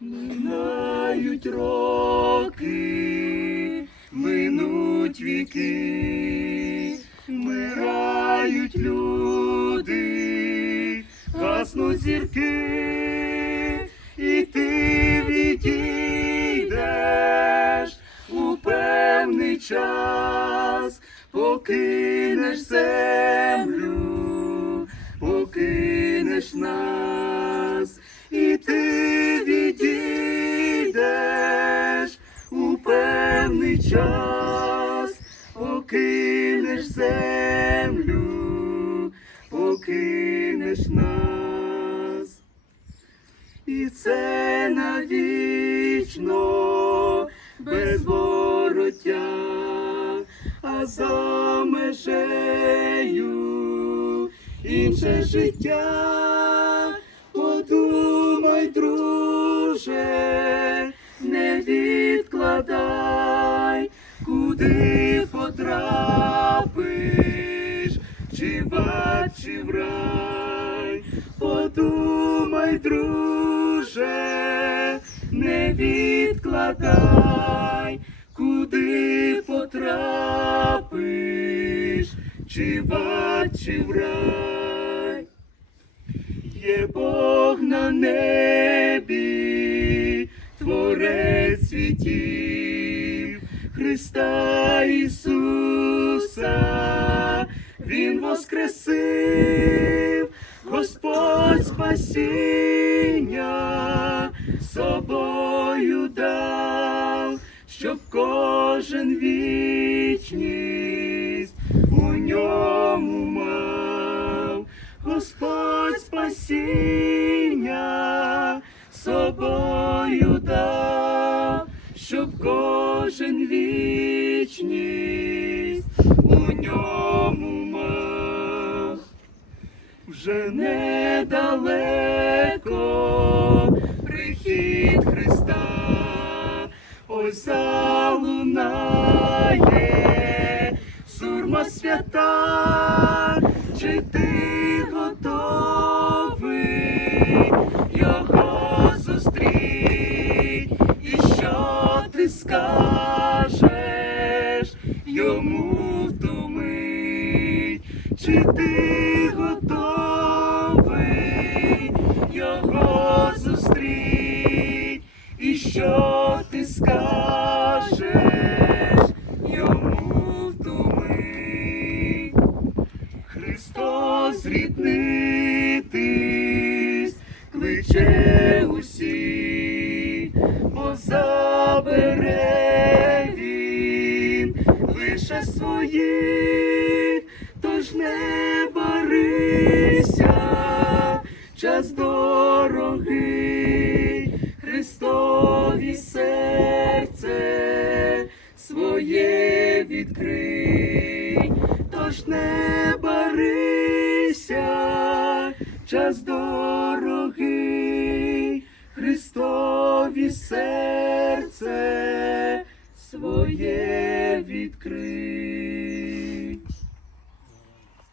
Минають роки, минуть віки, вмирають люди, гаснуть зірки, і ти відійдеш у певний час, покинеш землю, покинеш нас, певний час, покинеш землю, покинеш нас. І це навічно без вороття, а за межею інше життя. Подумай, друже, не відкладай, куди потрапиш, чи в ад, чи в рай. Подумай, друже, не відкладай, куди потрапиш, чи в ад, чи в рай. Є Бог на небі, Творець світів, Христа Ісуса, Він воскресив, Господь спасіння собою дав, щоб кожен вічність у ньому мав. Господь спасіння собою дав, щоб кожен вічність у ньому мав. Вже недалеко прихід Христа, ось залунає сурма свята, чи ти чи ти готовий його зустріть, і що ти скажеш йому в ту мить? Христос ріднитись, кличе усіх, бо забере він лише своїх, тож не барися, час дорогий, Христові серце своє відкрий, тож не барися, час дорогий, Христові серце своє відкрий.